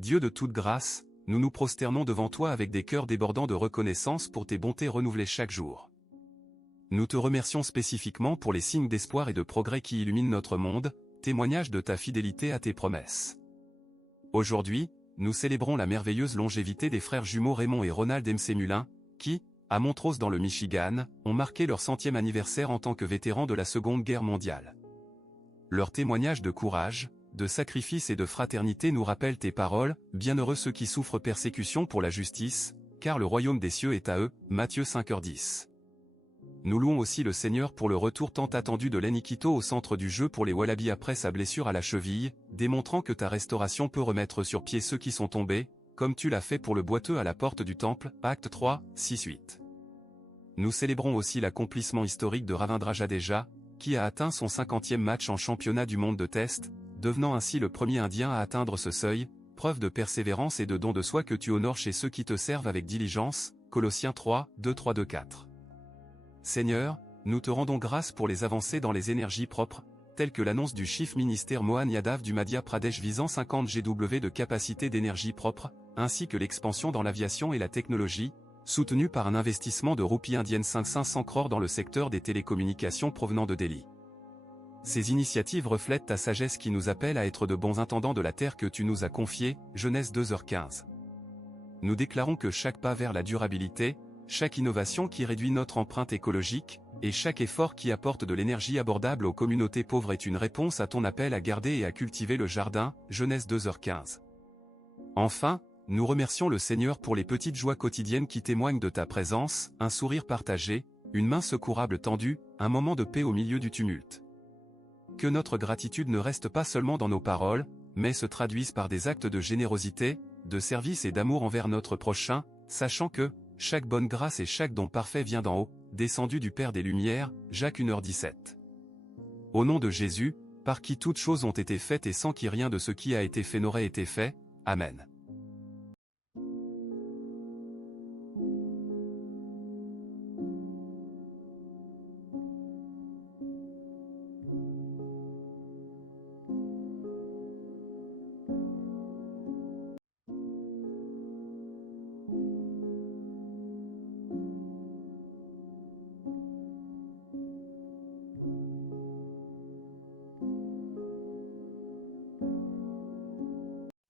Dieu de toute grâce, nous nous prosternons devant toi avec des cœurs débordants de reconnaissance pour tes bontés renouvelées chaque jour. Nous te remercions spécifiquement pour les signes d'espoir et de progrès qui illuminent notre monde, témoignage de ta fidélité à tes promesses. Aujourd'hui, nous célébrons la merveilleuse longévité des frères jumeaux Raymond et Ronald Mcmulin, qui, à Montrose dans le Michigan, ont marqué leur 100e anniversaire en tant que vétérans de la Seconde Guerre mondiale. Leur témoignage de courage, de sacrifice et de fraternité nous rappelle tes paroles, « Bienheureux ceux qui souffrent persécution pour la justice, car le royaume des cieux est à eux » Matthieu 5h10. Nous louons aussi le Seigneur pour le retour tant attendu de Lenny Quito au centre du jeu pour les Wallabies après sa blessure à la cheville, démontrant que ta restauration peut remettre sur pied ceux qui sont tombés, comme tu l'as fait pour le boiteux à la porte du temple, Acte 3, 6-8. Nous célébrons aussi l'accomplissement historique de Ravindra Jadeja, qui a atteint son 50e match en championnat du monde de test, devenant ainsi le premier Indien à atteindre ce seuil, preuve de persévérance et de don de soi que tu honores chez ceux qui te servent avec diligence, Colossiens 3, 2-3-2-4. Seigneur, nous te rendons grâce pour les avancées dans les énergies propres, telles que l'annonce du Chief Ministère Mohan Yadav du Madhya Pradesh visant 50 GW de capacité d'énergie propre, ainsi que l'expansion dans l'aviation et la technologie, soutenue par un investissement de roupies indiennes 500 crores dans le secteur des télécommunications provenant de Delhi. Ces initiatives reflètent ta sagesse qui nous appelle à être de bons intendants de la terre que tu nous as confiée, Genèse 2h15. Nous déclarons que chaque pas vers la durabilité, chaque innovation qui réduit notre empreinte écologique, et chaque effort qui apporte de l'énergie abordable aux communautés pauvres est une réponse à ton appel à garder et à cultiver le jardin, Genèse 2h15. Enfin, nous remercions le Seigneur pour les petites joies quotidiennes qui témoignent de ta présence, un sourire partagé, une main secourable tendue, un moment de paix au milieu du tumulte. Que notre gratitude ne reste pas seulement dans nos paroles, mais se traduise par des actes de générosité, de service et d'amour envers notre prochain, sachant que chaque bonne grâce et chaque don parfait vient d'en haut, descendu du Père des Lumières, Jacques 1h17. Au nom de Jésus, par qui toutes choses ont été faites et sans qui rien de ce qui a été fait n'aurait été fait, Amen.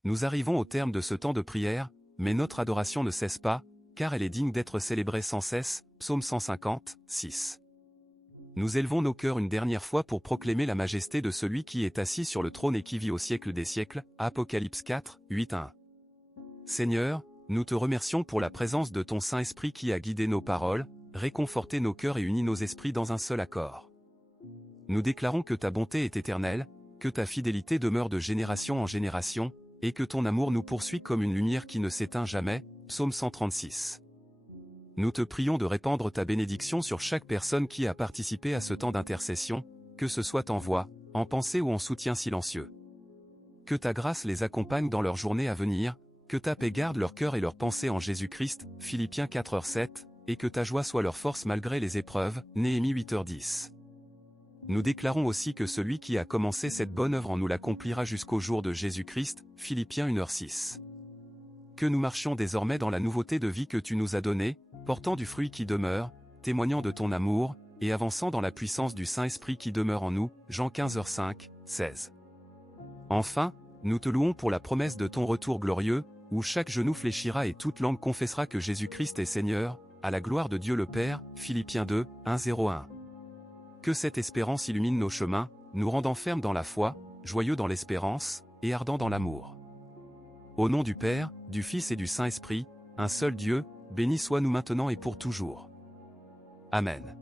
Nous arrivons au terme de ce temps de prière, mais notre adoration ne cesse pas, car elle est digne d'être célébrée sans cesse, Psaume 150, 6. Nous élevons nos cœurs une dernière fois pour proclamer la majesté de celui qui est assis sur le trône et qui vit au siècle des siècles, Apocalypse 4, 8-1. Seigneur, nous te remercions pour la présence de ton Saint-Esprit qui a guidé nos paroles, réconforté nos cœurs et uni nos esprits dans un seul accord. Nous déclarons que ta bonté est éternelle, que ta fidélité demeure de génération en génération, et que ton amour nous poursuit comme une lumière qui ne s'éteint jamais, Psaume 136. Nous te prions de répandre ta bénédiction sur chaque personne qui a participé à ce temps d'intercession, que ce soit en voix, en pensée ou en soutien silencieux. Que ta grâce les accompagne dans leur journée à venir, que ta paix garde leur cœur et leur pensée en Jésus-Christ, Philippiens 4h7, et que ta joie soit leur force malgré les épreuves, Néhémie 8h10. Nous déclarons aussi que celui qui a commencé cette bonne œuvre en nous l'accomplira jusqu'au jour de Jésus-Christ, Philippiens 1h6. Que nous marchions désormais dans la nouveauté de vie que tu nous as donnée, portant du fruit qui demeure, témoignant de ton amour, et avançant dans la puissance du Saint-Esprit qui demeure en nous, Jean 15h5, 16. Enfin, nous te louons pour la promesse de ton retour glorieux, où chaque genou fléchira et toute langue confessera que Jésus-Christ est Seigneur, à la gloire de Dieu le Père, Philippiens 2, 1-0-1. Que cette espérance illumine nos chemins, nous rendant fermes dans la foi, joyeux dans l'espérance, et ardents dans l'amour. Au nom du Père, du Fils et du Saint-Esprit, un seul Dieu, béni sois-nous maintenant et pour toujours. Amen.